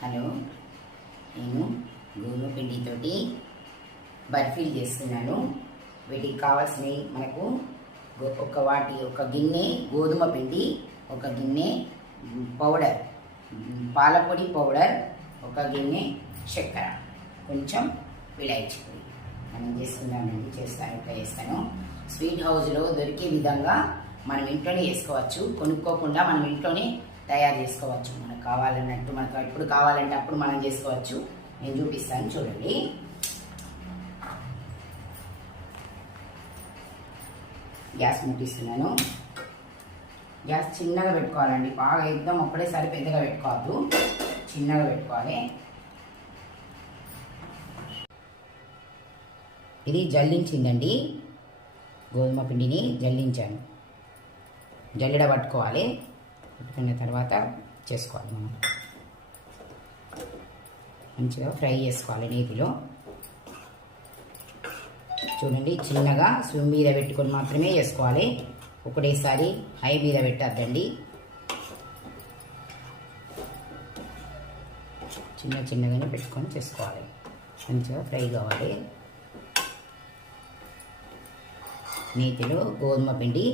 Hello, నేను గోధుమ పిండితోటి బర్ఫీలు చేస్తున్నాను. వీటికి కావాల్సినవి మనకు ఒక గిన్నె గోధుమ పిండి, ఒక గిన్నె పౌడర్ పాలపొడి పౌడర్, ఒక గిన్నె చక్కెర, కొంచెం విలాయచీ పొడి. మనం చేసుకుందామండి. ఇట్లా చేస్తాను. స్వీట్ హౌస్లో దొరికే విధంగా మనం ఇంట్లోనే చేసుకోవచ్చు. కొనుక్కోకుండా మనం ఇంట్లోనే తయారు చేసుకోవచ్చు. మనకు కావాలన్నట్టు, మనకు ఎప్పుడు కావాలంటే అప్పుడు మనం చేసుకోవచ్చు. నేను చూపిస్తాను, చూడండి. గ్యాస్ ముట్టిస్తున్నాను. గ్యాస్ చిన్నగా పెట్టుకోవాలండి. బాగా ఎగ్దం ఒక్కడేసారి పెద్దగా పెట్టుకోవద్దు, చిన్నగా పెట్టుకోవాలి. ఇది జల్లించిందండి, గోధుమ పిండిని జల్లించాను. జల్లెడ పట్టుకోవాలి. పెట్టుకున్న తర్వాత చేసుకోవాలి. మనం మంచిగా ఫ్రై చేసుకోవాలి నేతిలో. చూడండి, చిన్నగా స్విమ్ మీద పెట్టుకొని మాత్రమే చేసుకోవాలి. ఒకటేసారి హై మీద పెట్టద్దండి. చిన్నగానే పెట్టుకొని చేసుకోవాలి. మంచిగా ఫ్రై కావాలి. నేతిలో గోధుమ పిండి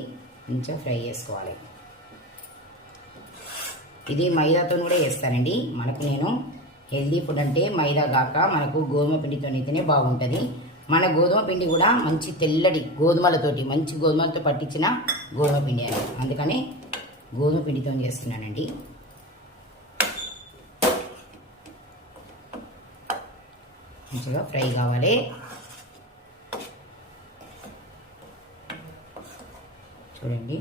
మంచిగా ఫ్రై చేసుకోవాలి. ఇది మైదాతో కూడా చేస్తానండి. నేను హెల్దీ ఫుడ్ అంటే మైదా కాక మనకు గోధుమ పిండితో అయితేనే బాగుంటుంది. మన గోధుమ పిండి కూడా మంచి తెల్లటి గోధుమలతోటి, మంచి గోధుమలతో పట్టించిన గోధుమ పిండి అని, అందుకనే గోధుమ పిండితో చేస్తున్నానండి. మంచిగా ఫ్రై కావాలి. చూడండి,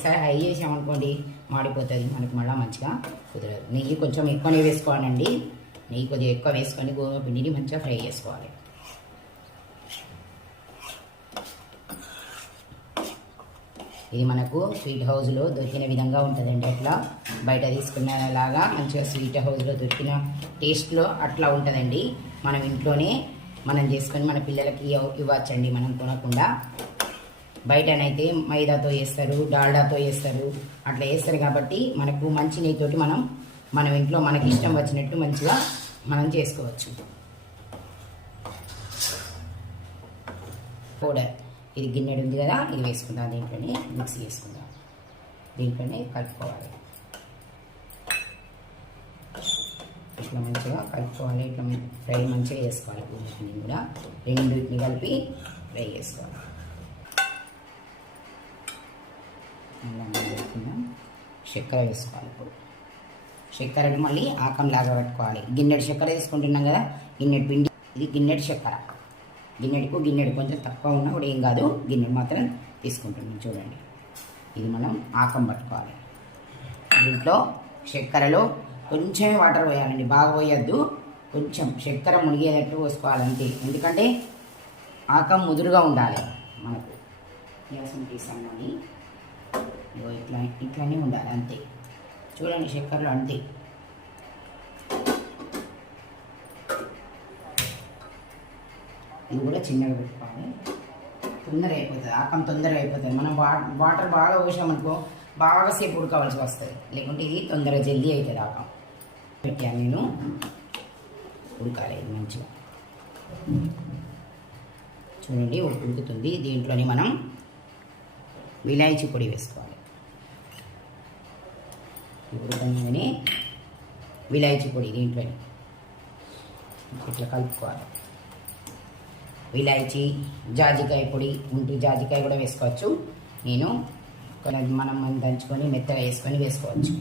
సరే హై చేసామనుకోండి మాడిపోతుంది, మనకు మళ్ళీ మంచిగా కుదరదు. నెయ్యి కొంచెం ఎక్కువనే వేసుకోవాలండి. నెయ్యి కొద్దిగా ఎక్కువ వేసుకొని గోధుమ పిండిని మంచిగా ఫ్రై చేసుకోవాలి. ఇది మనకు స్వీట్ హౌస్లో దొరికిన విధంగా ఉంటుందండి. అట్లా బయట తీసుకున్నలాగా మంచిగా స్వీట్ హౌస్లో దొరికిన టేస్ట్లో అట్లా ఉంటుందండి. మనం ఇంట్లోనే మనం చేసుకొని మన పిల్లలకి ఇవ్వచ్చండి. మనం కొనకుండా. బయటనైతే మైదాతో చేస్తారు, డాల్డాతో చేస్తారు, అట్లా చేస్తారు. కాబట్టి మనకు మంచి నెయ్యితోటి మనం ఇంట్లో మనకి ఇష్టం వచ్చినట్టు మంచిగా మనం చేసుకోవచ్చు. పౌడర్ ఇది గిన్నెడు ఉంది కదా, ఇది వేసుకుందాం. దీంట్లోనే మిక్సీ చేసుకుందాం. దీంట్లోనే కలుపుకోవాలి. ఇట్లా మంచిగా కలుపుకోవాలి. ఇట్లా ఫ్రై మంచిగా చేసుకోవాలి. గోధుమని కూడా రెండింటిని కలిపి ఫ్రై చేసుకోవాలి. చక్కెర వేసుకోవాలి. ఇప్పుడు చక్కెరని మళ్ళీ ఆకంలాగా పెట్టుకోవాలి. గిన్నెడు చక్కెర తీసుకుంటున్నాం కదా, గిన్నెడు పిండి, ఇది గిన్నెడు చక్కెర. గిన్నెడు కొంచెం తక్కువ ఉన్నా కూడా ఏం కాదు, గిన్నెడు మాత్రం తీసుకుంటున్నాం. చూడండి, ఇది మనం ఆకం పట్టుకోవాలి. దీంట్లో చక్కెరలో కొంచెమే వాటర్ పోయాలండి, బాగా పోయొద్దు. కొంచెం చక్కెర మునిగేటట్టు పోసుకోవాలంతే. ఎందుకంటే ఆకం ముదురుగా ఉండాలి. మనకు గ్యాస్ తీసామని ఇట్లానే ఉండాలి, అంతే. చూడండి, చక్కెరలో అంతే. ఇది కూడా చిన్నగా పెట్టుకోవాలి. తొందరగా అయిపోతుంది, ఆకం తొందరగా అయిపోతుంది. మనం వాటర్ బాగా పోసామనుకో బాగా సేపు ఉడకవలసి వస్తుంది. లేకుంటే ఇది తొందరగా జల్దీ అవుతుంది. ఆకం పెట్టాను నేను, ఉడకాలి ఇది మంచిగా. చూడండి, ఉడుకుతుంది. దీంట్లోని మనం విలాయచీ పొడి వేసుకోవాలి. ఉడుకుతుందని విలాయచీ పొడి దీంట్లోని ఇట్లా కలుపుకోవాలి. విలాయచీ, జాజికాయ పొడి ఉంటే జాజికాయ కూడా వేసుకోవచ్చు. మనం దంచుకొని మెత్తగా వేసుకొని వేసుకోవచ్చు.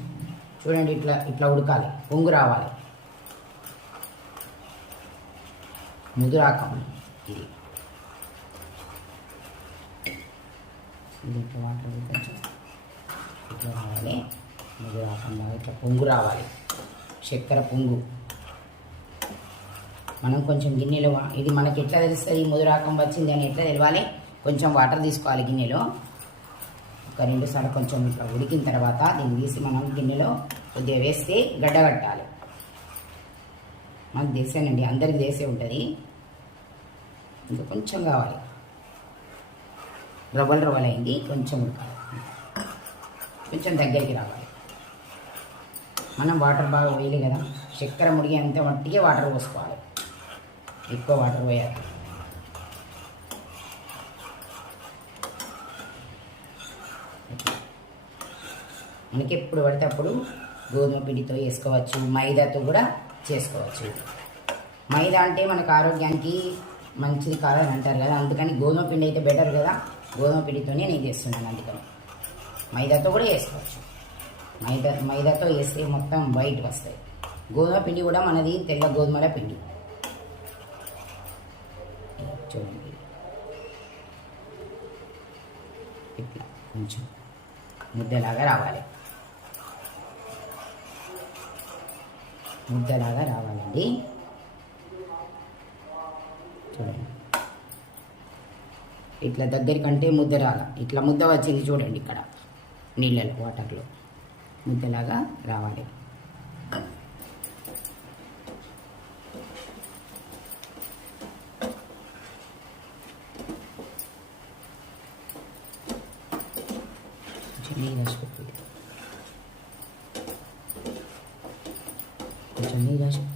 చూడండి, ఇట్లా ఉడకాలి, పొంగు రావాలి. ముదురాకం ఇది. ఇట్లా వాటర్ ఇట్లా రావాలి. ముదురాకంలాగా ఇట్లా పొంగు రావాలి. చక్కెర పొంగు. మనం కొంచెం గిన్నెలో, ఇది మనకి ఎట్లా తెలుస్తుంది ముదురాకం వచ్చింది అని ఎట్లా తెలవాలి? కొంచెం వాటర్ తీసుకోవాలి గిన్నెలో. ఒక 2 సార్లు కొంచెం ఇట్లా ఉడికిన తర్వాత దీన్ని తీసి మనం గిన్నెలో కొద్దిగా వేస్తే గడ్డగట్టాలి. మనకు తెలిసేనండి, అందరికి తెలిసే ఉంటుంది. ఇంకా కొంచెం కావాలి, రవ్వలు అయింది, కొంచెం ఉడకాలి, కొంచెం దగ్గరికి రావాలి. మనం వాటర్ బాగా పోయాలి కదా, చక్కెర ముడిగి అంతే మట్టికే వాటర్ పోసుకోవాలి, ఎక్కువ వాటర్ పోయాలి. మనకి ఎప్పుడు పడితే అప్పుడు గోధుమ పిండితో చేసుకోవచ్చు, మైదాతో కూడా చేసుకోవచ్చు. మైదా అంటే మనకు ఆరోగ్యానికి మంచిది కాదని అంటారు కదా, అందుకని గోధుమ పిండి అయితే బెటర్ కదా, గోధుమ పిండితోనే నేను చేస్తున్నాను. అందుకని మైదాతో కూడా చేసుకోవచ్చు. మైదాతో వేస్తే మొత్తం వైట్ వస్తాయి. గోధుమ పిండి కూడా మనది తెల్ల గోధుమల పిండి. చూడండి ఇట్లా కొంచెం ముద్దలాగా రావాలి, ముద్దలాగా రావాలండి. చూడండి ఇట్లా దగ్గరికంటే ముద్ద రాగా, ఇట్లా ముద్ద వచ్చింది చూడండి, ఇక్కడ నీళ్ళలో వాటర్లో ముద్దలాగా రావాలి. కొంచెం నీళ్ళు రాసిపోతుంది, కొంచెం నీళ్ళు రాసిపోతుంది.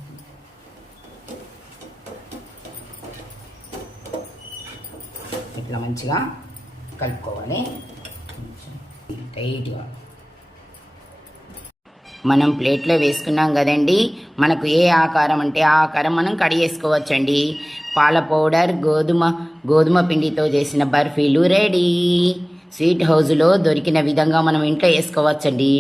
ఇట్లా మంచిగా కలుపుకోవాలి, టైట్గా. మనం ప్లేట్లో వేసుకున్నాం కదండి, మనకు ఏ ఆకారం అంటే ఆ ఆకారం మనం కడిగేసుకోవచ్చండి. పాల పౌడర్, గోధుమ పిండితో చేసిన బర్ఫీలు రెడీ. స్వీట్ హౌస్లో దొరికిన విధంగా మనం ఇంట్లో వేసుకోవచ్చండి.